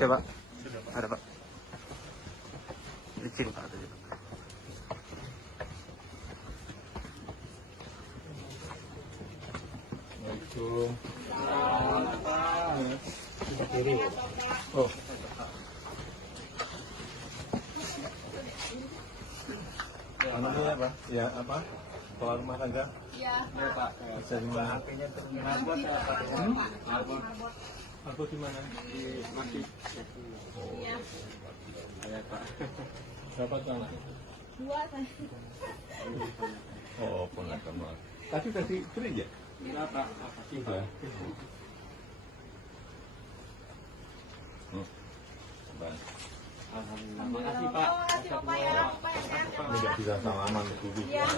Coba. Ada Pak. Licin Pak tadi. Oh. Namanya apa? Ya apa? Kepala rumah tangga? Iya. Ya Pak. Bisa di mana? Aku di mana? Di Masjid. Iya. Ya Pak. Berapa anak? 2 saya. Oh, ponakan Pak. Tadi beli ya? Iya Pak. Sudah. Bang. Alhamdulillah. Makasih Pak. Makasih Bapak ya. Bapak ya. Ini nggak bisa salaman dulu. Iya. Ya.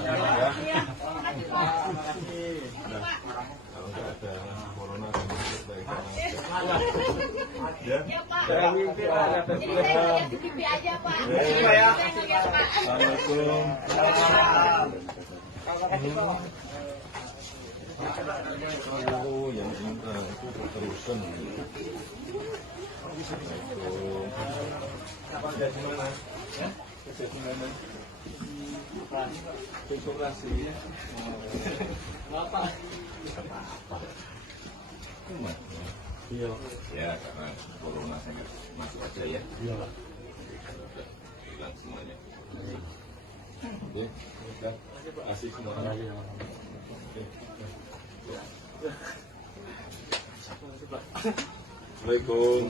Iya. Makasih Pak. Makasih. Kalau nggak ada corona kan baik ya. Ya Pak. Ya. Jadi saya lihat di TV aja Pak. Iya ya. Saya ngeliat Pak. Assalamualaikum. Oh, yang itu terusan. Assalamualaikum. Kerja di mana? Ya? Kerja di mana? Konsultasi ya. Bapak. Iya. Ya, karena corona saya masuk aja ya. Iya. Hilang semuanya. Oke, terima kasih semua. Assalamualaikum.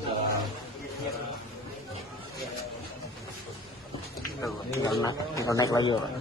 Tinggal naik lagi Pak.